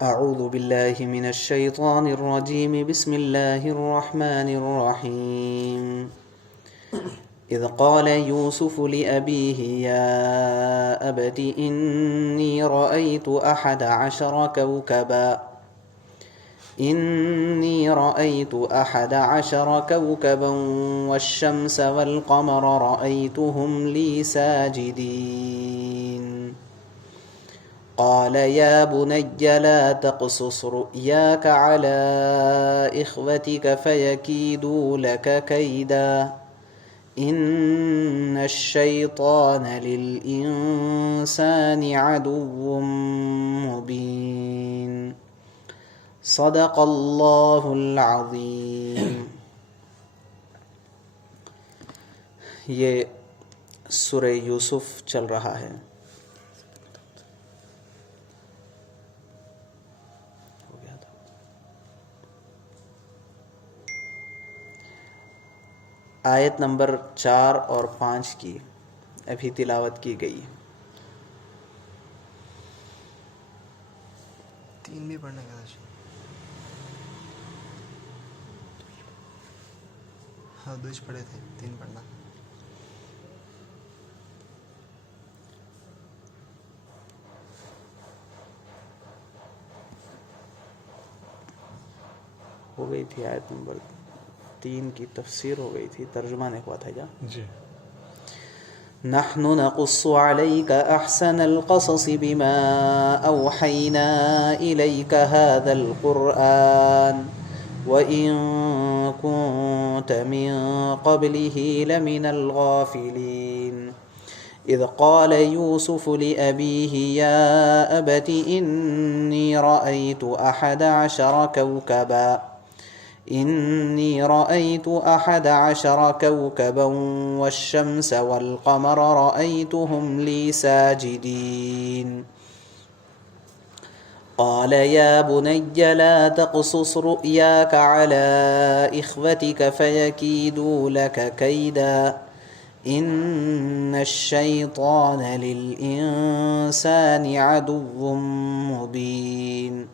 اعوذ باللہ من الشیطان الرجیم بسم اللہ الرحمن الرحیم اذ قال یوسف لأبیہ یا ابت انی رأیت احد عشر کوکبا والشمس والقمر رأيتهم لي ساجدين قال يا بني لا تقصص رؤياك على إخوتك فيكيدوا لك كيدا إن الشيطان للإنسان عدو مبين صدق اللہ العظیم۔ یہ سورہ یوسف چل رہا ہے۔ آیت نمبر 4 اور 5 کی ابھی تلاوت کی گئی۔ 3 بھی پڑھنے کا تھا۔ ہاں 2 پڑھے تھے، 3 پڑھنا۔ ہو گئی تھی آیت نمبر 3 کی تفسیر ہو گئی تھی، ترجمہ نہیں ہوا تھا کیا؟ جی۔ نحن نقص عليك أحسن القصص بما أوحينا إليك هذا القرآن وإن كنت من قبله لمن الغافلين إذ قال يوسف لأبيه يا أبت إني رأيت 11 كوكبا والشمس والقمر رأيتهم لي ساجدين قال يا بني لا تقصص رؤياك على إخوتك فيكيدوا لك كيدا إن الشيطان للإنسان عدو مبين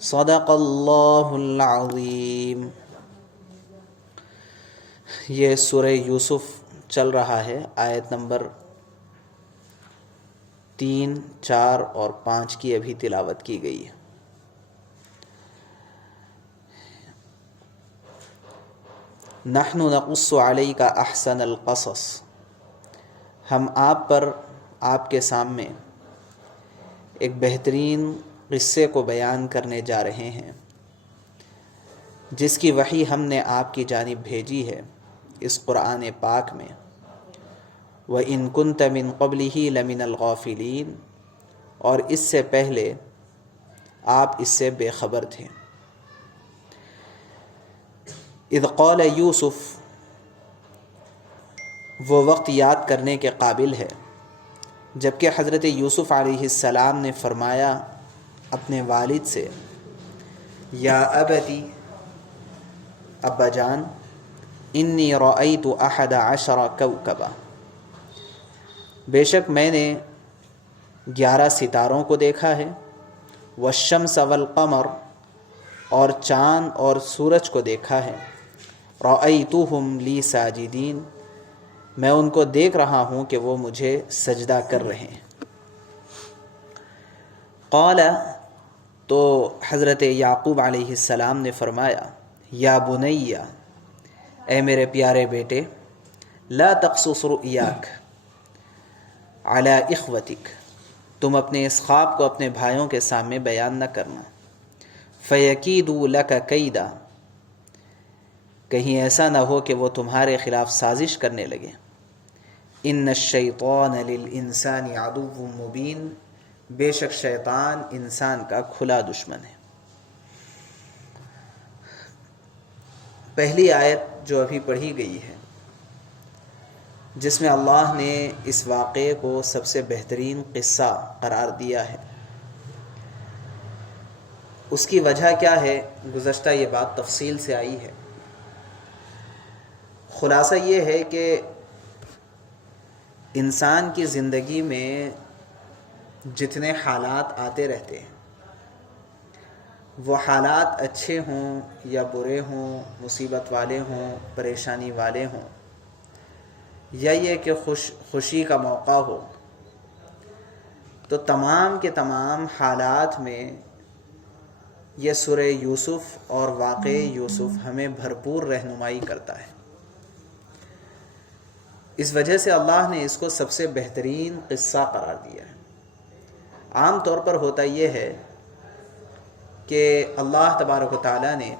صدق اللہ العظیم۔ یہ سورہ یوسف چل رہا ہے۔ آیت نمبر 3، 4 اور 5 کی ابھی تلاوت کی گئی ہے۔ نحن نقص علیک احسن القصص، ہم آپ پر، آپ کے سامنے ایک بہترین قصے کو بیان کرنے جا رہے ہیں جس کی وحی ہم نے آپ کی جانب بھیجی ہے اس قرآن پاک میں۔ وَإِن كُنْتَ مِن قَبْلِهِ لَمِنَ الْغَافِلِينَ، اور اس سے پہلے آپ اس سے بے خبر تھے۔ اذ قال یوسف، وہ وقت یاد کرنے کے قابل ہے جبکہ حضرت یوسف علیہ السلام نے فرمایا اپنے والد سے، یا ابتی، ابا جان، انی رأیت 11 کوکبا، بے شک میں نے 11 ستاروں کو دیکھا ہے، والشمس والقمر، اور چاند اور سورج کو دیکھا ہے، رأیتہم لی ساجدین، میں ان کو دیکھ رہا ہوں کہ وہ مجھے سجدہ کر رہے ہیں۔ قال، تو حضرت یعقوب علیہ السلام نے فرمایا، یا بنی، اے میرے پیارے بیٹے، لا تقصص رؤیاک علی اخوتک، تم اپنے اس خواب کو اپنے بھائیوں کے سامنے بیان نہ کرنا، فیکیدوا لک کیدا، کہیں ایسا نہ ہو کہ وہ تمہارے خلاف سازش کرنے لگے، ان الشیطان للانسان عدو مبین، بے شک شیطان انسان کا کھلا دشمن ہے۔ پہلی آیت جو ابھی پڑھی گئی ہے جس میں اللہ نے اس واقعے کو سب سے بہترین قصہ قرار دیا ہے، اس کی وجہ کیا ہے؟ گزشتہ یہ بات تفصیل سے آئی ہے۔ خلاصہ یہ ہے کہ انسان کی زندگی میں جتنے حالات آتے رہتے ہیں وہ حالات اچھے ہوں یا برے ہوں، مصیبت والے ہوں، پریشانی والے ہوں، یا یہ کہ خوشی کا موقع ہو، تو تمام کے تمام حالات میں یہ سورہ یوسف اور واقعہ یوسف ہمیں بھرپور رہنمائی کرتا ہے۔ اس وجہ سے اللہ نے اس کو سب سے بہترین قصہ قرار دیا ہے۔ عام طور پر ہوتا یہ ہے کہ اللہ تبارک و تعالیٰ نے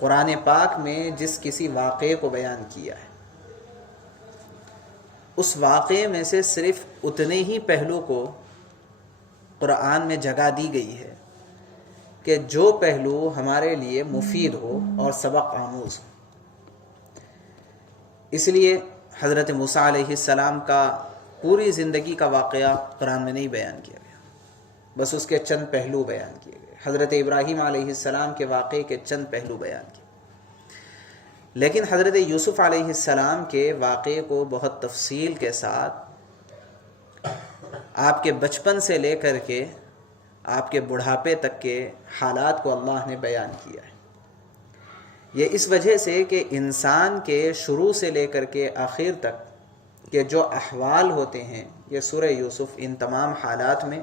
قرآن پاک میں جس کسی واقعے کو بیان کیا ہے، اس واقعے میں سے صرف اتنے ہی پہلو کو قرآن میں جگہ دی گئی ہے کہ جو پہلو ہمارے لیے مفید ہو اور سبق آموز ہو۔ اس لیے حضرت موسیٰ علیہ السلام کا پوری زندگی کا واقعہ قرآن میں نہیں بیان کیا گیا، بس اس کے چند پہلو بیان کیے گئے۔ حضرت ابراہیم علیہ السلام کے واقعے کے چند پہلو بیان کیے، لیکن حضرت یوسف علیہ السلام کے واقعے کو بہت تفصیل کے ساتھ آپ کے بچپن سے لے کر کے آپ کے بڑھاپے تک کے حالات کو اللہ نے بیان کیا ہے۔ یہ اس وجہ سے کہ انسان کے شروع سے لے کر کے آخر تک کے جو احوال ہوتے ہیں، یہ سورہ یوسف ان تمام حالات میں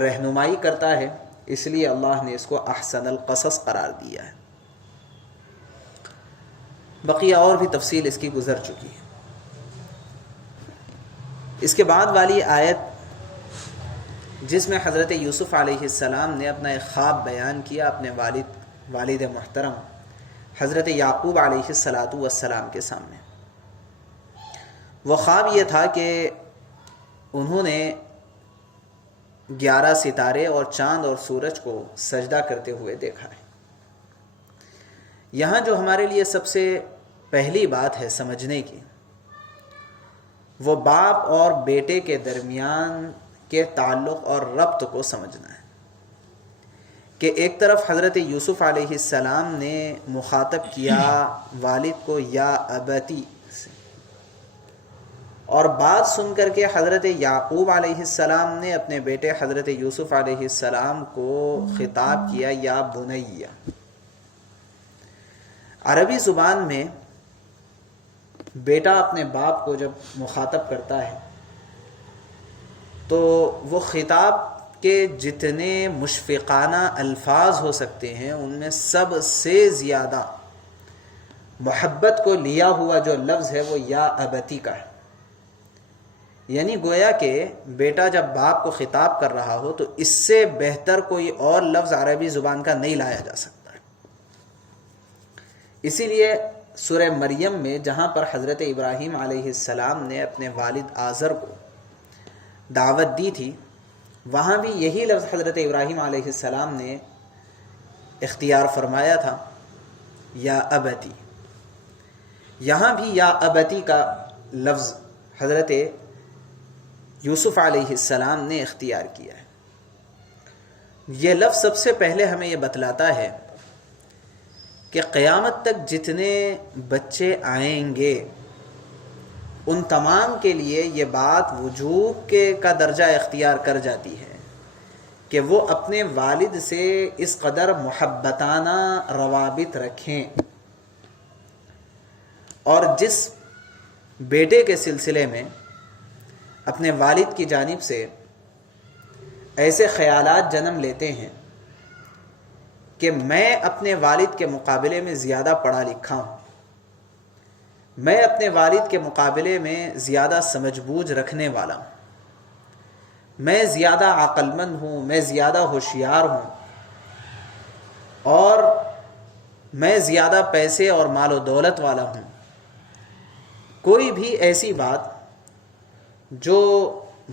رہنمائی کرتا ہے، اس لیے اللہ نے اس کو احسن القصص قرار دیا ہے۔ بقیہ اور بھی تفصیل اس کی گزر چکی ہے۔ اس کے بعد والی آیت جس میں حضرت یوسف علیہ السلام نے اپنا ایک خواب بیان کیا اپنے والد محترم حضرت یعقوب علیہ السلام کے سامنے، وہ خواب یہ تھا کہ انہوں نے 11 ستارے اور چاند اور سورج کو سجدہ کرتے ہوئے دیکھا ہے۔ یہاں جو ہمارے لیے سب سے پہلی بات ہے سمجھنے کی، وہ باپ اور بیٹے کے درمیان کے تعلق اور ربط کو سمجھنا ہے کہ ایک طرف حضرت یوسف علیہ السلام نے مخاطب کیا والد کو یا ابتی سے، اور بات سن کر کے حضرت یعقوب علیہ السلام نے اپنے بیٹے حضرت یوسف علیہ السلام کو خطاب کیا یا بنیا۔ عربی زبان میں بیٹا اپنے باپ کو جب مخاطب کرتا ہے تو وہ خطاب کے جتنے مشفقانہ الفاظ ہو سکتے ہیں ان میں سب سے زیادہ محبت کو لیا ہوا جو لفظ ہے وہ یا ابتی کا ہے، یعنی گویا کہ بیٹا جب باپ کو خطاب کر رہا ہو تو اس سے بہتر کوئی اور لفظ عربی زبان کا نہیں لایا جا سکتا ہے۔ اسی لیے سورہ مریم میں جہاں پر حضرت ابراہیم علیہ السلام نے اپنے والد آزر کو دعوت دی تھی، وہاں بھی یہی لفظ حضرت ابراہیم علیہ السلام نے اختیار فرمایا تھا، یا ابتی۔ یہاں بھی یا ابتی کا لفظ حضرت یوسف علیہ السلام نے اختیار کیا ہے۔ یہ لفظ سب سے پہلے ہمیں یہ بتلاتا ہے کہ قیامت تک جتنے بچے آئیں گے ان تمام کے لیے یہ بات وجوب کا درجہ اختیار کر جاتی ہے کہ وہ اپنے والد سے اس قدر محبتانہ روابط رکھیں، اور جس بیٹے کے سلسلے میں اپنے والد کی جانب سے ایسے خیالات جنم لیتے ہیں کہ میں اپنے والد کے مقابلے میں زیادہ پڑھا لکھا ہوں، میں اپنے والد کے مقابلے میں زیادہ سمجھ بوجھ رکھنے والا ہوں، میں زیادہ عقل مند ہوں، میں زیادہ ہوشیار ہوں، اور میں زیادہ پیسے اور مال و دولت والا ہوں۔ کوئی بھی ایسی بات جو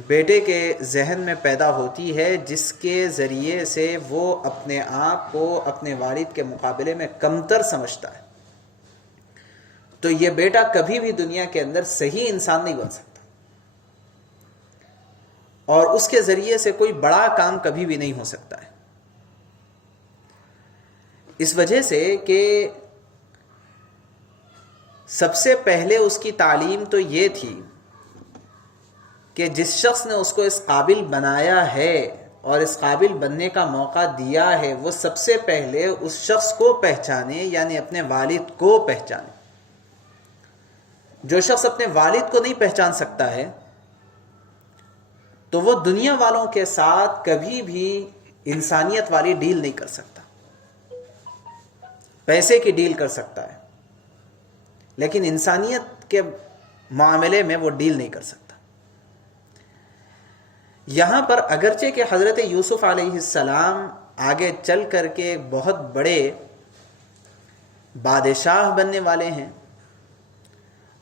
بیٹے کے ذہن میں پیدا ہوتی ہے جس کے ذریعے سے وہ اپنے آپ کو اپنے والد کے مقابلے میں کمتر سمجھتا ہے، تو یہ بیٹا کبھی بھی دنیا کے اندر صحیح انسان نہیں بن سکتا، اور اس کے ذریعے سے کوئی بڑا کام کبھی بھی نہیں ہو سکتا ہے۔ اس وجہ سے کہ سب سے پہلے اس کی تعلیم تو یہ تھی کہ جس شخص نے اس کو اس قابل بنایا ہے اور اس قابل بننے کا موقع دیا ہے وہ سب سے پہلے اس شخص کو پہچانے، یعنی اپنے والد کو پہچانے۔ جو شخص اپنے والد کو نہیں پہچان سکتا ہے تو وہ دنیا والوں کے ساتھ کبھی بھی انسانیت والی ڈیل نہیں کر سکتا۔ پیسے کی ڈیل کر سکتا ہے لیکن انسانیت کے معاملے میں وہ ڈیل نہیں کر سکتا۔ یہاں پر اگرچہ کہ حضرت یوسف علیہ السلام آگے چل کر کے بہت بڑے بادشاہ بننے والے ہیں،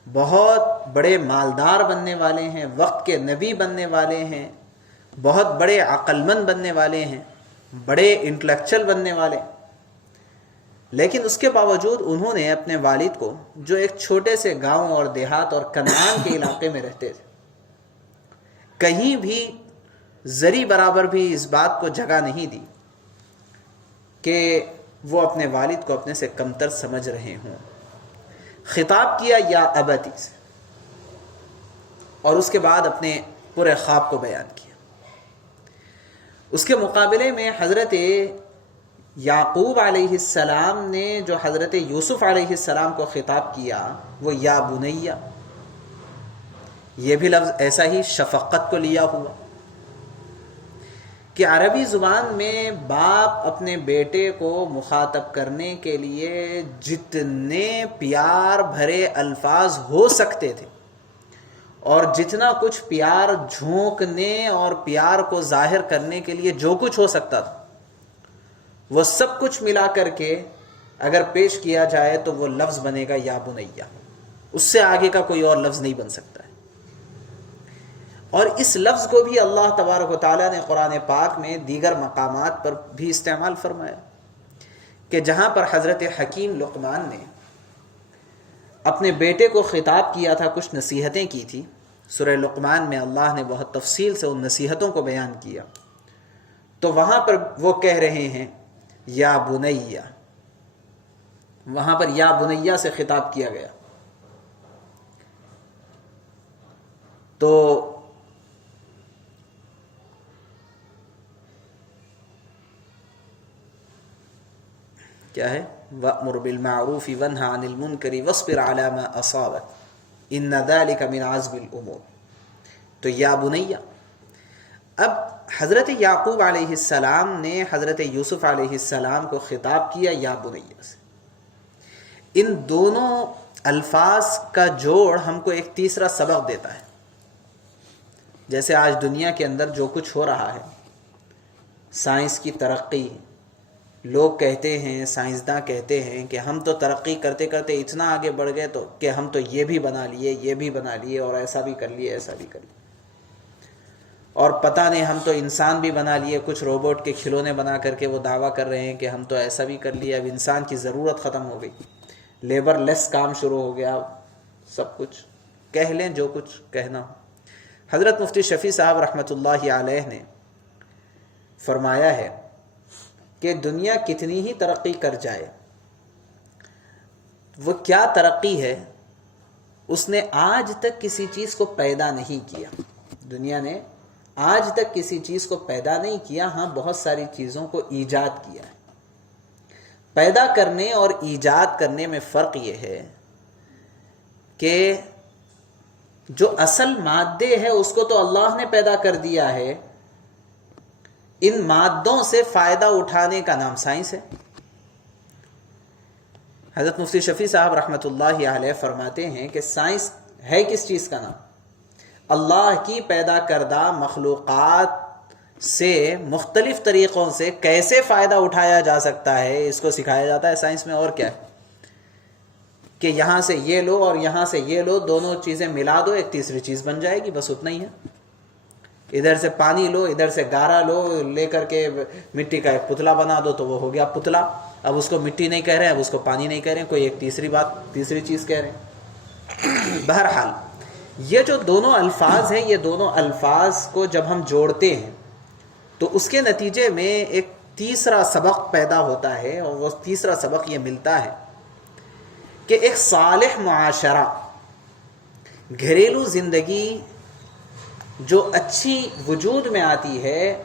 بہت بڑے مالدار بننے والے ہیں، وقت کے نبی بننے والے ہیں، بہت بڑے عقل مند بننے والے ہیں، بڑے انٹلیکچل بننے والے، لیکن اس کے باوجود انہوں نے اپنے والد کو، جو ایک چھوٹے سے گاؤں اور دیہات اور کنعان کے علاقے میں رہتے تھے، کہیں بھی ذری برابر بھی اس بات کو جگہ نہیں دی کہ وہ اپنے والد کو اپنے سے کمتر سمجھ رہے ہوں۔ خطاب کیا یا ابتی سے، اور اس کے بعد اپنے پورے خواب کو بیان کیا۔ اس کے مقابلے میں حضرت یعقوب علیہ السلام نے جو حضرت یوسف علیہ السلام کو خطاب کیا وہ یا بنیہ، یہ بھی لفظ ایسا ہی شفقت کو لیا ہوا کہ عربی زبان میں باپ اپنے بیٹے کو مخاطب کرنے کے لیے جتنے پیار بھرے الفاظ ہو سکتے تھے اور جتنا کچھ پیار جھونکنے اور پیار کو ظاہر کرنے کے لیے جو کچھ ہو سکتا تھا وہ سب کچھ ملا کر کے اگر پیش کیا جائے تو وہ لفظ بنے گا یا بنیہ، اس سے آگے کا کوئی اور لفظ نہیں بن سکتا ہے۔ اور اس لفظ کو بھی اللہ تبارک و تعالیٰ نے قرآن پاک میں دیگر مقامات پر بھی استعمال فرمایا کہ جہاں پر حضرت حکیم لقمان نے اپنے بیٹے کو خطاب کیا تھا، کچھ نصیحتیں کی تھی، سورہ لقمان میں اللہ نے بہت تفصیل سے ان نصیحتوں کو بیان کیا، تو وہاں پر وہ کہہ رہے ہیں یا بنیہ، وہاں پر یا بنیہ سے خطاب کیا گیا۔ تو کیا ہے وَأْمُرْ بِالْمَعْرُوفِ وَانْهَ عَنِ الْمُنْكَرِ وَاصْبِرْ عَلَى مَا أَصَابَكَ إِنَّ ذَلِكَ مِنْ عَزْمِ الْأُمُورِ۔ تو یا بنیہ، اب حضرت یعقوب علیہ السلام نے حضرت یوسف علیہ السلام کو خطاب کیا یا بنیہ سے۔ ان دونوں الفاظ کا جوڑ ہم کو ایک تیسرا سبق دیتا ہے۔ جیسے آج دنیا کے اندر جو کچھ ہو رہا ہے، سائنس کی ترقی، لوگ کہتے ہیں، سائنسداں کہتے ہیں کہ ہم تو ترقی کرتے کرتے اتنا آگے بڑھ گئے تو کہ ہم تو یہ بھی بنا لیے، یہ بھی بنا لیے، اور ایسا بھی کر لیے، ایسا بھی کر لیے، اور پتہ نہیں ہم تو انسان بھی بنا لیے، کچھ روبوٹ کے کھلونے بنا کر کے وہ دعویٰ کر رہے ہیں کہ ہم تو ایسا بھی کر لیے، اب انسان کی ضرورت ختم ہو گئی، لیبر لیس کام شروع ہو گیا، سب کچھ کہہ لیں جو کچھ کہنا ہو۔ حضرت مفتی شفیع صاحب رحمۃ اللہ علیہ نے فرمایا ہے کہ دنیا کتنی ہی ترقی کر جائے، وہ کیا ترقی ہے، اس نے آج تک کسی چیز کو پیدا نہیں کیا۔ دنیا نے آج تک کسی چیز کو پیدا نہیں کیا، ہاں بہت ساری چیزوں کو ایجاد کیا ہے۔ پیدا کرنے اور ایجاد کرنے میں فرق یہ ہے کہ جو اصل مادے ہے اس کو تو اللہ نے پیدا کر دیا ہے، ان مادوں سے فائدہ اٹھانے کا نام سائنس ہے۔ حضرت مفتی شفیع صاحب رحمۃ اللہ علیہ فرماتے ہیں کہ سائنس ہے کس چیز کا نام؟ اللہ کی پیدا کردہ مخلوقات سے مختلف طریقوں سے کیسے فائدہ اٹھایا جا سکتا ہے، اس کو سکھایا جاتا ہے سائنس میں۔ اور کیا ہے کہ یہاں سے یہ لو اور یہاں سے یہ لو، دونوں چیزیں ملا دو، ایک تیسری چیز بن جائے گی، بس اتنا ہی ہے۔ ادھر سے پانی لو، ادھر سے گارا لو، لے کر کے مٹی کا ایک پتلا بنا دو تو وہ ہو گیا پتلا۔ اب اس کو مٹی نہیں کہہ رہے ہیں، اب اس کو پانی نہیں کہہ رہے ہیں، کوئی ایک تیسری چیز کہہ رہے ہیں۔ بہرحال یہ جو دونوں الفاظ ہیں، یہ دونوں الفاظ کو جب ہم جوڑتے ہیں تو اس کے نتیجے میں ایک تیسرا سبق پیدا ہوتا ہے، اور وہ تیسرا سبق یہ ملتا ہے کہ ایک صالح معاشرہ، گھریلو زندگی جو اچھی وجود میں آتی ہے،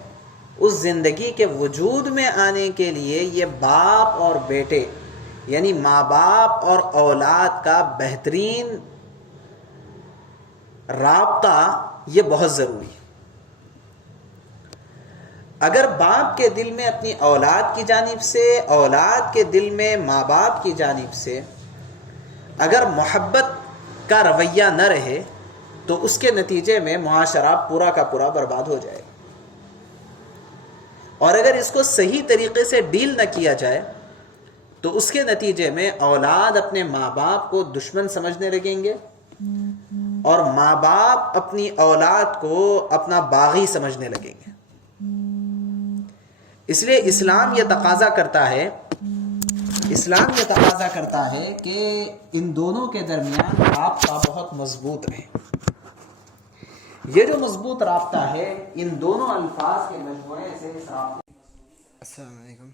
اس زندگی کے وجود میں آنے کے لیے یہ باپ اور بیٹے یعنی ماں باپ اور اولاد کا بہترین رابطہ یہ بہت ضروری ہے۔ اگر باپ کے دل میں اپنی اولاد کی جانب سے، اولاد کے دل میں ماں باپ کی جانب سے اگر محبت کا رویہ نہ رہے تو اس کے نتیجے میں معاشرہ پورا کا پورا برباد ہو جائے گا۔ اور اگر اس کو صحیح طریقے سے ڈیل نہ کیا جائے تو اس کے نتیجے میں اولاد اپنے ماں باپ کو دشمن سمجھنے لگیں گے اور ماں باپ اپنی اولاد کو اپنا باغی سمجھنے لگیں گے۔ اس لیے اسلام یہ تقاضا کرتا ہے کہ ان دونوں کے درمیان رابطہ بہت مضبوط رہے۔ یہ جو مضبوط رابطہ ہے ان دونوں الفاظ کے مجموعے سے اس رابطے۔ السلام علیکم۔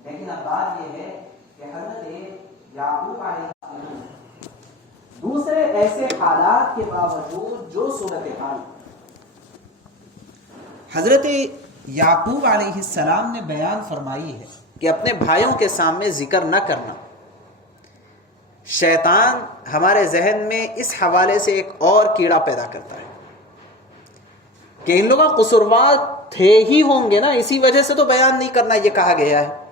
لیکن اب بات یہ ہے کہ حضرت یعقوب علیہ السلام دوسرے ایسے حالات کے باوجود جو صورتحال حضرت یعقوب علیہ السلام نے بیان فرمائی ہے کہ اپنے بھائیوں کے سامنے ذکر نہ کرنا، شیطان ہمارے ذہن میں اس حوالے سے ایک اور کیڑا پیدا کرتا ہے کہ ان لوگوں قصوروار تھے ہی ہوں گے نا، اسی وجہ سے تو بیان نہیں کرنا یہ کہا گیا ہے۔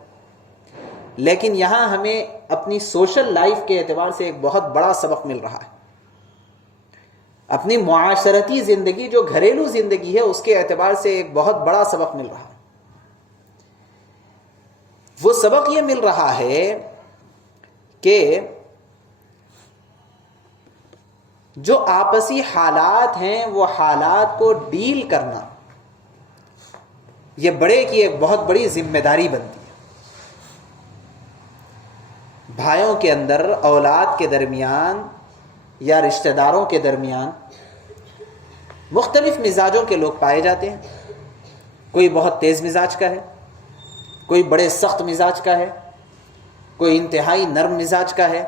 لیکن یہاں ہمیں اپنی سوشل لائف کے اعتبار سے ایک بہت بڑا سبق مل رہا ہے، اپنی معاشرتی زندگی جو گھریلو زندگی ہے اس کے اعتبار سے ایک بہت بڑا سبق مل رہا ہے۔ وہ سبق یہ مل رہا ہے کہ جو آپسی حالات ہیں وہ حالات کو ڈیل کرنا یہ بڑے کی ایک بہت بڑی ذمہ داری بنتی ہے۔ بھائیوں کے اندر، اولاد کے درمیان یا رشتہ داروں کے درمیان مختلف مزاجوں کے لوگ پائے جاتے ہیں۔ کوئی بہت تیز مزاج کا ہے، کوئی بڑے سخت مزاج کا ہے، کوئی انتہائی نرم مزاج کا ہے،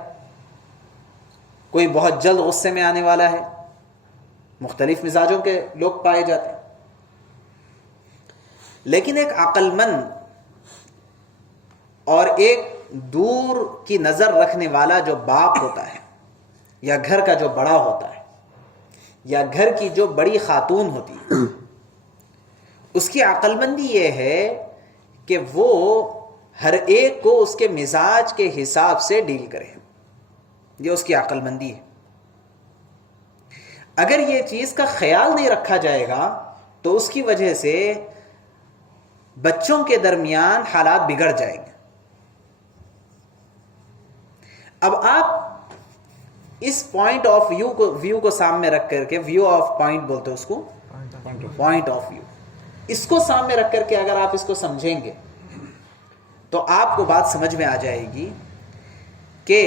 کوئی بہت جلد غصے میں آنے والا ہے۔ مختلف مزاجوں کے لوگ پائے جاتے ہیں۔ لیکن ایک عقل مند اور ایک دور کی نظر رکھنے والا جو باپ ہوتا ہے یا گھر کا جو بڑا ہوتا ہے یا گھر کی جو بڑی خاتون ہوتی ہے، اس کی عقل مندی یہ ہے کہ وہ ہر ایک کو اس کے مزاج کے حساب سے ڈیل کرے۔ یہ اس کی عقل مندی ہے۔ اگر یہ چیز کا خیال نہیں رکھا جائے گا تو اس کی وجہ سے بچوں کے درمیان حالات بگڑ جائیں گے۔ اب آپ اس پوائنٹ آف ویو کو سامنے رکھ کر کے، ویو آف پوائنٹ بولتے ہیں اس کو، پوائنٹ آف ویو، اس کو سامنے رکھ کر کے اگر آپ اس کو سمجھیں گے تو آپ کو بات سمجھ میں آ جائے گی کہ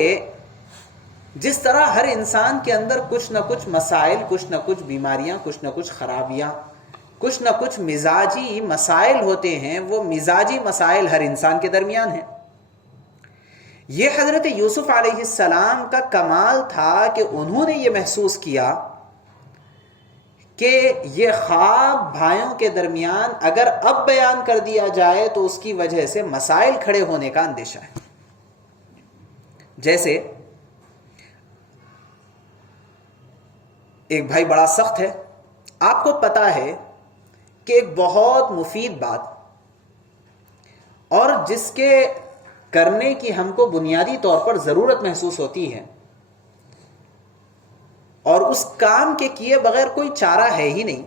جس طرح ہر انسان کے اندر کچھ نہ کچھ مسائل، کچھ نہ کچھ بیماریاں، کچھ نہ کچھ خرابیاں، کچھ نہ کچھ مزاجی مسائل ہوتے ہیں، وہ مزاجی مسائل ہر انسان کے درمیان ہیں۔ یہ حضرت یوسف علیہ السلام کا کمال تھا کہ انہوں نے یہ محسوس کیا کہ یہ خواب بھائیوں کے درمیان اگر اب بیان کر دیا جائے تو اس کی وجہ سے مسائل کھڑے ہونے کا اندیشہ ہے۔ جیسے ایک بھائی بڑا سخت ہے، آپ کو پتا ہے کہ ایک بہت مفید بات اور جس کے کرنے کی ہم کو بنیادی طور پر ضرورت محسوس ہوتی ہے اور اس کام کے کیے بغیر کوئی چارہ ہے ہی نہیں،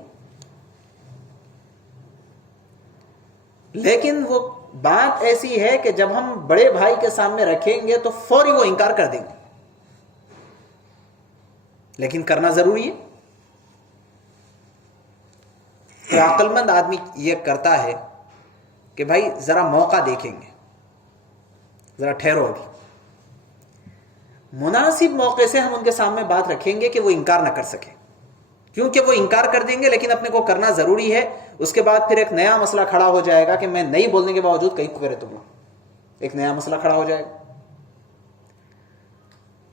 لیکن وہ بات ایسی ہے کہ جب ہم بڑے بھائی کے سامنے رکھیں گے تو فوری وہ انکار کر دیں گے، لیکن کرنا ضروری ہے۔ تو عقل مند آدمی یہ کرتا ہے کہ بھائی ذرا موقع دیکھیں گے، ذرا ٹھہرو، ابھی مناسب موقع سے ہم ان کے سامنے بات رکھیں گے کہ وہ انکار نہ کر سکے، کیونکہ وہ انکار کر دیں گے لیکن اپنے کو کرنا ضروری ہے۔ اس کے بعد پھر ایک نیا مسئلہ کھڑا ہو جائے گا کہ میں نہیں بولنے کے باوجود کہیں کرے تم لوگ، ایک نیا مسئلہ کھڑا ہو جائے گا۔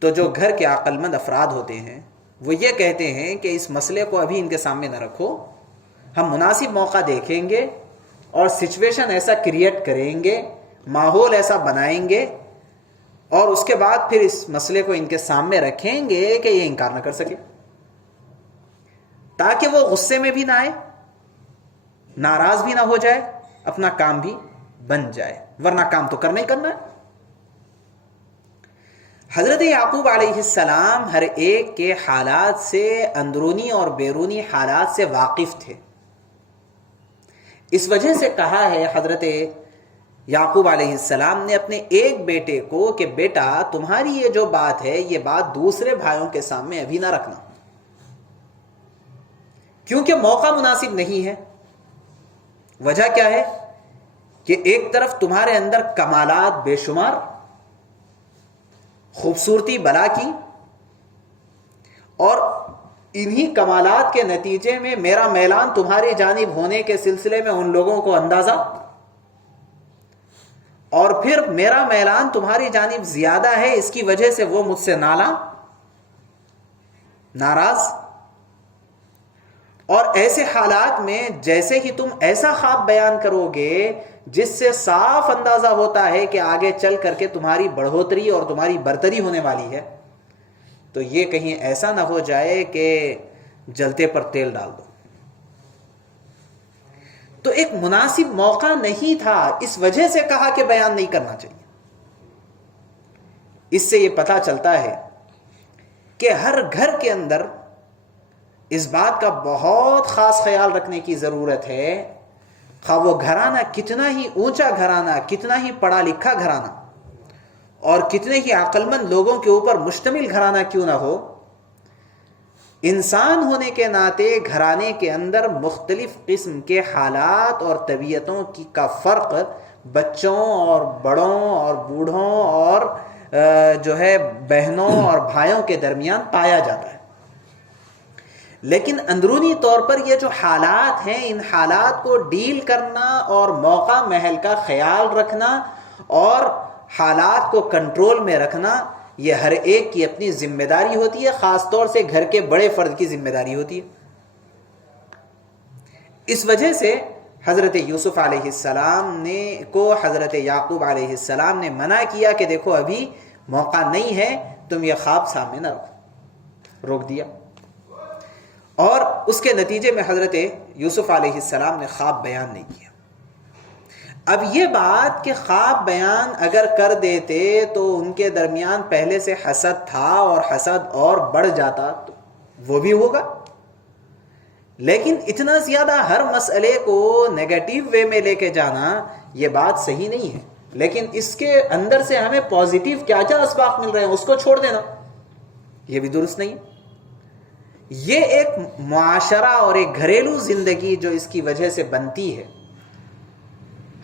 تو جو گھر کے عقل مند افراد ہوتے ہیں وہ یہ کہتے ہیں کہ اس مسئلے کو ابھی ان کے سامنے نہ رکھو، ہم مناسب موقع دیکھیں گے اور سچویشن ایسا کریٹ کریں گے، ماحول ایسا بنائیں گے، اور اس کے بعد پھر اس مسئلے کو ان کے سامنے رکھیں گے کہ یہ انکار نہ کر سکے، تاکہ وہ غصے میں بھی نہ آئے، ناراض بھی نہ ہو جائے، اپنا کام بھی بن جائے، ورنہ کام تو کرنا ہی کرنا ہے۔ حضرت یعقوب علیہ السلام ہر ایک کے حالات سے، اندرونی اور بیرونی حالات سے واقف تھے۔ اس وجہ سے کہا ہے حضرت یعقوب علیہ السلام نے اپنے ایک بیٹے کو کہ بیٹا تمہاری یہ جو بات ہے یہ بات دوسرے بھائیوں کے سامنے ابھی نہ رکھنا، کیونکہ موقع مناسب نہیں ہے۔ وجہ کیا ہے کہ ایک طرف تمہارے اندر کمالات بے شمار، خوبصورتی بلا کی، اور انہی کمالات کے نتیجے میں میرا میلان تمہاری جانب ہونے کے سلسلے میں ان لوگوں کو اندازہ، اور پھر میرا میلان تمہاری جانب زیادہ ہے، اس کی وجہ سے وہ مجھ سے ناراض۔ اور ایسے حالات میں جیسے ہی تم ایسا خواب بیان کرو گے جس سے صاف اندازہ ہوتا ہے کہ آگے چل کر کے تمہاری بڑھوتری اور تمہاری برتری ہونے والی ہے، تو یہ کہیں ایسا نہ ہو جائے کہ جلتے پر تیل ڈال دو۔ تو ایک مناسب موقع نہیں تھا، اس وجہ سے کہا کہ بیان نہیں کرنا چاہیے۔ اس سے یہ پتہ چلتا ہے کہ ہر گھر کے اندر اس بات کا بہت خاص خیال رکھنے کی ضرورت ہے، خواہ وہ گھرانہ کتنا ہی اونچا گھرانہ، کتنا ہی پڑھا لکھا گھرانہ اور کتنے ہی عقل مند لوگوں کے اوپر مشتمل گھرانہ کیوں نہ ہو، انسان ہونے کے ناطے گھرانے کے اندر مختلف قسم کے حالات اور طبیعتوں کا فرق بچوں اور بڑوں اور بوڑھوں اور جو ہے بہنوں اور بھائیوں کے درمیان پایا جاتا ہے۔ لیکن اندرونی طور پر یہ جو حالات ہیں، ان حالات کو ڈیل کرنا اور موقع محل کا خیال رکھنا اور حالات کو کنٹرول میں رکھنا، یہ ہر ایک کی اپنی ذمہ داری ہوتی ہے، خاص طور سے گھر کے بڑے فرد کی ذمہ داری ہوتی ہے۔ اس وجہ سے حضرت یوسف علیہ السلام کو حضرت یعقوب علیہ السلام نے منع کیا کہ دیکھو ابھی موقع نہیں ہے، تم یہ خواب سامنے نہ رکھو، روک دیا۔ اور اس کے نتیجے میں حضرت یوسف علیہ السلام نے خواب بیان نہیں کیا۔ اب یہ بات کہ خواب بیان اگر کر دیتے تو ان کے درمیان پہلے سے حسد تھا اور حسد اور بڑھ جاتا تو وہ بھی ہوگا، لیکن اتنا زیادہ ہر مسئلے کو نیگیٹو وے میں لے کے جانا یہ بات صحیح نہیں ہے۔ لیکن اس کے اندر سے ہمیں پازیٹیو کیا کیا اسباق مل رہے ہیں اس کو چھوڑ دینا یہ بھی درست نہیں ہے۔ یہ ایک معاشرہ اور ایک گھریلو زندگی جو اس کی وجہ سے بنتی ہے،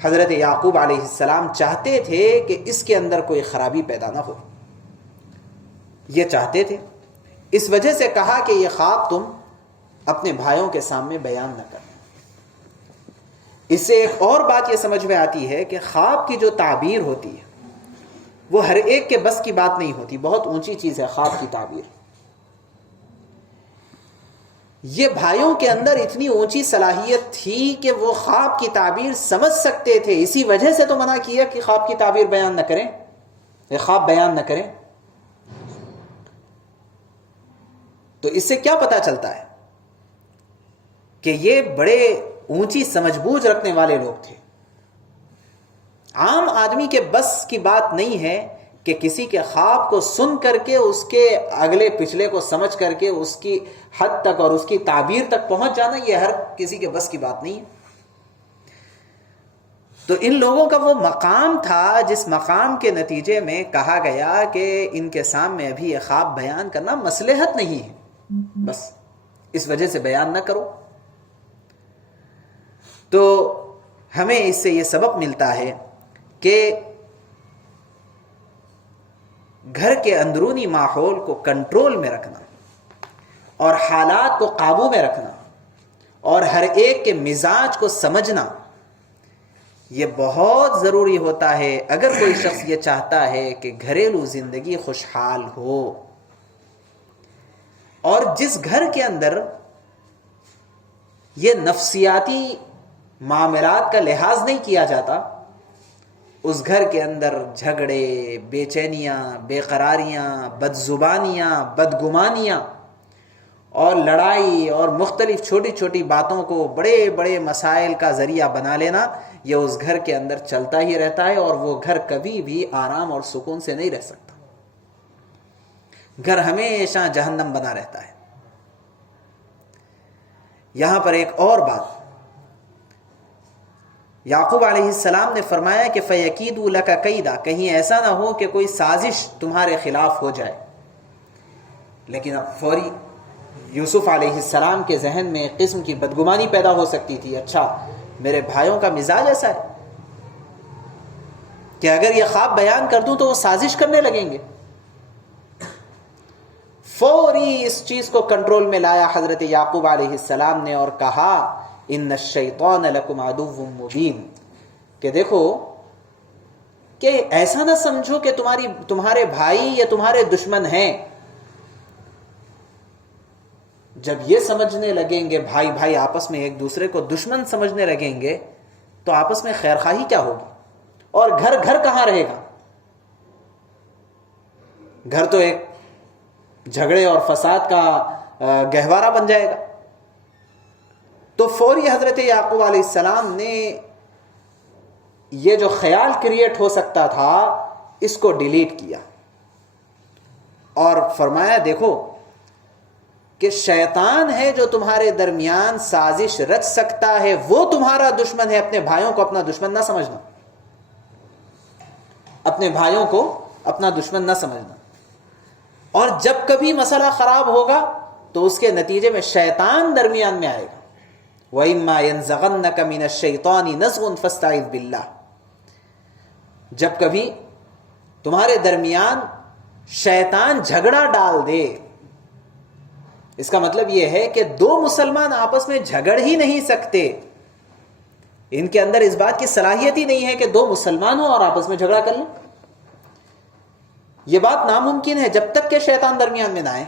حضرت یعقوب علیہ السلام چاہتے تھے کہ اس کے اندر کوئی خرابی پیدا نہ ہو، یہ چاہتے تھے۔ اس وجہ سے کہا کہ یہ خواب تم اپنے بھائیوں کے سامنے بیان نہ کرنا۔ اس سے ایک اور بات یہ سمجھ میں آتی ہے کہ خواب کی جو تعبیر ہوتی ہے وہ ہر ایک کے بس کی بات نہیں ہوتی، بہت اونچی چیز ہے خواب کی تعبیر۔ یہ بھائیوں کے اندر اتنی اونچی صلاحیت تھی کہ وہ خواب کی تعبیر سمجھ سکتے تھے، اسی وجہ سے تو منع کیا کہ خواب کی تعبیر بیان نہ کریں، یہ خواب بیان نہ کریں۔ تو اس سے کیا پتا چلتا ہے کہ یہ بڑے اونچی سمجھ بوجھ رکھنے والے لوگ تھے۔ عام آدمی کے بس کی بات نہیں ہے کہ کسی کے خواب کو سن کر کے اس کے اگلے پچھلے کو سمجھ کر کے اس کی حد تک اور اس کی تعبیر تک پہنچ جانا، یہ ہر کسی کے بس کی بات نہیں ہے۔ تو ان لوگوں کا وہ مقام تھا جس مقام کے نتیجے میں کہا گیا کہ ان کے سامنے ابھی یہ خواب بیان کرنا مصلحت نہیں ہے، بس اس وجہ سے بیان نہ کرو۔ تو ہمیں اس سے یہ سبق ملتا ہے کہ گھر کے اندرونی ماحول کو کنٹرول میں رکھنا اور حالات کو قابو میں رکھنا اور ہر ایک کے مزاج کو سمجھنا یہ بہت ضروری ہوتا ہے اگر کوئی شخص یہ چاہتا ہے کہ گھریلو زندگی خوشحال ہو۔ اور جس گھر کے اندر یہ نفسیاتی معاملات کا لحاظ نہیں کیا جاتا، اس گھر کے اندر جھگڑے، بے چینیاں، بے قراریاں، بدزبانیاں، بدگمانیاں اور لڑائی اور مختلف چھوٹی چھوٹی باتوں کو بڑے بڑے مسائل کا ذریعہ بنا لینا، یہ اس گھر کے اندر چلتا ہی رہتا ہے، اور وہ گھر کبھی بھی آرام اور سکون سے نہیں رہ سکتا۔ گھر ہمیشہ جہنم بنا رہتا ہے۔ یہاں پر ایک اور بات، یعقوب علیہ السلام نے فرمایا کہ فَيَكِيدُوا لَكَ كَيْدًا، کہیں ایسا نہ ہو کہ کوئی سازش تمہارے خلاف ہو جائے۔ لیکن اب فوری یوسف علیہ السلام کے ذہن میں ایک قسم کی بدگمانی پیدا ہو سکتی تھی، اچھا میرے بھائیوں کا مزاج ایسا ہے کہ اگر یہ خواب بیان کر دوں تو وہ سازش کرنے لگیں گے۔ فوری اس چیز کو کنٹرول میں لایا حضرت یعقوب علیہ السلام نے اور کہا ان الشیطان لکم عدو مبین، کہ دیکھو کہ ایسا نہ سمجھو کہ تمہارے بھائی یا تمہارے دشمن ہیں۔ جب یہ سمجھنے لگیں گے بھائی بھائی آپس میں ایک دوسرے کو دشمن سمجھنے لگیں گے تو آپس میں خیر خواہی کیا ہوگی؟ اور گھر گھر کہاں رہے گا؟ گھر تو ایک جھگڑے اور فساد کا گہوارہ بن جائے گا۔ تو فوری حضرت یعقوب علیہ السلام نے یہ جو خیال کریٹ ہو سکتا تھا اس کو ڈیلیٹ کیا اور فرمایا دیکھو کہ شیطان ہے جو تمہارے درمیان سازش رچ سکتا ہے، وہ تمہارا دشمن ہے، اپنے بھائیوں کو اپنا دشمن نہ سمجھنا، اپنے بھائیوں کو اپنا دشمن نہ سمجھنا۔ اور جب کبھی مسئلہ خراب ہوگا تو اس کے نتیجے میں شیطان درمیان میں آئے گا۔ وَإِمَّا يَنزَغَنَّكَ مِنَ الشَّيْطَانِ نَزْغٌ فَاسْتَعِذْ بِاللَّهِ، جب کبھی تمہارے درمیان شیطان جھگڑا ڈال دے، اس کا مطلب یہ ہے کہ دو مسلمان آپس میں جھگڑ ہی نہیں سکتے، ان کے اندر اس بات کی صلاحیت ہی نہیں ہے کہ دو مسلمان ہوں اور آپس میں جھگڑا کر لیں۔ یہ بات ناممکن ہے جب تک کہ شیطان درمیان میں نہ آئے۔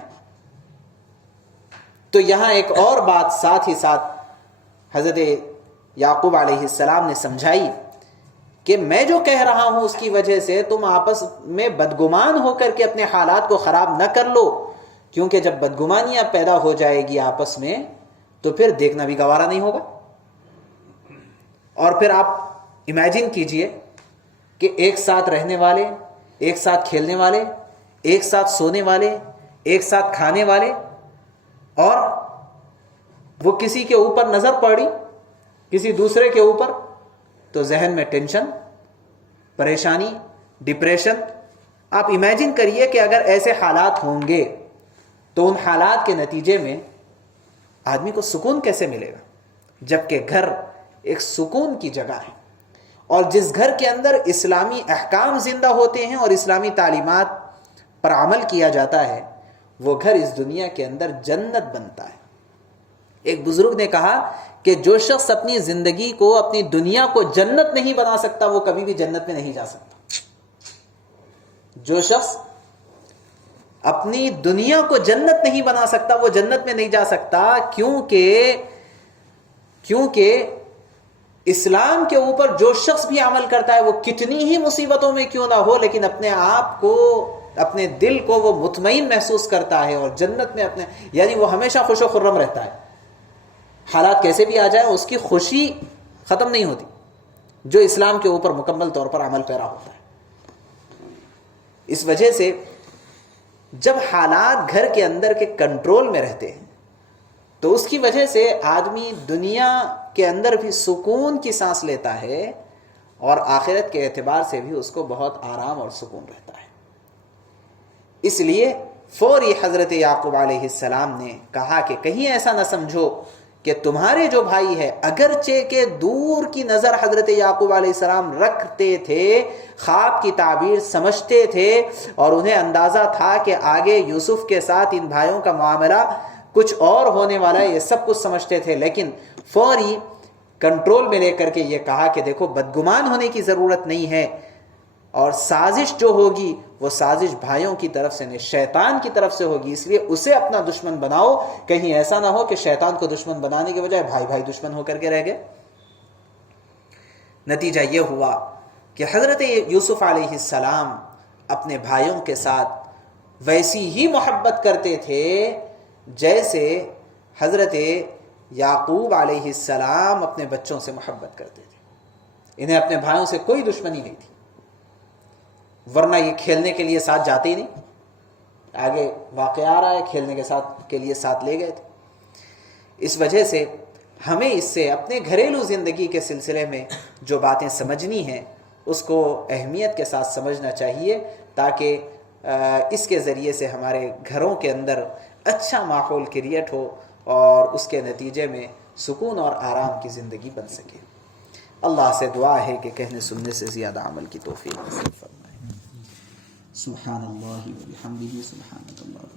تو یہاں ایک اور بات ساتھ ہی ساتھ حضرت یعقوب علیہ السلام نے سمجھائی کہ میں جو کہہ رہا ہوں اس کی وجہ سے تم آپس میں بدگمان ہو کر کے اپنے حالات کو خراب نہ کر لو، کیونکہ جب بدگمانیاں پیدا ہو جائے گی آپس میں تو پھر دیکھنا بھی گوارا نہیں ہوگا۔ اور پھر آپ امیجن کیجئے کہ ایک ساتھ رہنے والے، ایک ساتھ کھیلنے والے، ایک ساتھ سونے والے، ایک ساتھ کھانے والے، اور وہ کسی کے اوپر نظر پڑی کسی دوسرے کے اوپر تو ذہن میں ٹینشن، پریشانی، ڈپریشن۔ آپ امیجن کریے کہ اگر ایسے حالات ہوں گے تو ان حالات کے نتیجے میں آدمی کو سکون کیسے ملے گا؟ جبکہ گھر ایک سکون کی جگہ ہے، اور جس گھر کے اندر اسلامی احکام زندہ ہوتے ہیں اور اسلامی تعلیمات پر عمل کیا جاتا ہے وہ گھر اس دنیا کے اندر جنت بنتا ہے۔ ایک بزرگ نے کہا کہ جو شخص اپنی زندگی کو، اپنی دنیا کو جنت نہیں بنا سکتا وہ کبھی بھی جنت میں نہیں جا سکتا۔ جو شخص اپنی دنیا کو جنت نہیں بنا سکتا وہ جنت میں نہیں جا سکتا، کیونکہ اسلام کے اوپر جو شخص بھی عمل کرتا ہے وہ کتنی ہی مصیبتوں میں کیوں نہ ہو لیکن اپنے آپ کو، اپنے دل کو وہ مطمئن محسوس کرتا ہے اور جنت میں یعنی وہ ہمیشہ خوش و خرم رہتا ہے۔ حالات کیسے بھی آ جائیں اس کی خوشی ختم نہیں ہوتی جو اسلام کے اوپر مکمل طور پر عمل پیرا ہوتا ہے۔ اس وجہ سے جب حالات گھر کے اندر کے کنٹرول میں رہتے ہیں تو اس کی وجہ سے آدمی دنیا کے اندر بھی سکون کی سانس لیتا ہے اور آخرت کے اعتبار سے بھی اس کو بہت آرام اور سکون رہتا ہے۔ اس لیے فوری حضرت یعقوب علیہ السلام نے کہا کہ کہیں ایسا نہ سمجھو کہ تمہارے جو بھائی ہے، اگرچہ کہ دور کی نظر حضرت یعقوب علیہ السلام رکھتے تھے، خواب کی تعبیر سمجھتے تھے اور انہیں اندازہ تھا کہ آگے یوسف کے ساتھ ان بھائیوں کا معاملہ کچھ اور ہونے والا ہے، یہ سب کچھ سمجھتے تھے، لیکن فوری کنٹرول میں لے کر کے یہ کہا کہ دیکھو بدگمان ہونے کی ضرورت نہیں ہے اور سازش جو ہوگی وہ سازش بھائیوں کی طرف سے نہیں، شیطان کی طرف سے ہوگی، اس لیے اسے اپنا دشمن بناؤ، کہیں ایسا نہ ہو کہ شیطان کو دشمن بنانے کے بجائے بھائی بھائی دشمن ہو کر کے رہ گئے۔ نتیجہ یہ ہوا کہ حضرت یوسف علیہ السلام اپنے بھائیوں کے ساتھ ویسی ہی محبت کرتے تھے جیسے حضرت یعقوب علیہ السلام اپنے بچوں سے محبت کرتے تھے۔ انہیں اپنے بھائیوں سے کوئی دشمنی نہیں تھی، ورنہ یہ کھیلنے کے لیے ساتھ جاتے ہی نہیں۔ آگے واقعہ آ رہا ہے، کھیلنے کے لیے ساتھ لے گئے تھے۔ اس وجہ سے ہمیں اس سے اپنے گھریلو زندگی کے سلسلے میں جو باتیں سمجھنی ہیں اس کو اہمیت کے ساتھ سمجھنا چاہیے، تاکہ اس کے ذریعے سے ہمارے گھروں کے اندر اچھا ماحول کریٹ ہو اور اس کے نتیجے میں سکون اور آرام کی زندگی بن سکے۔ اللہ سے دعا ہے کہ کہنے سننے سے زیادہ عمل کی توفیق نصیب فرمائے۔ سبحان اللہ و بحمدہ، سبحان اللہ۔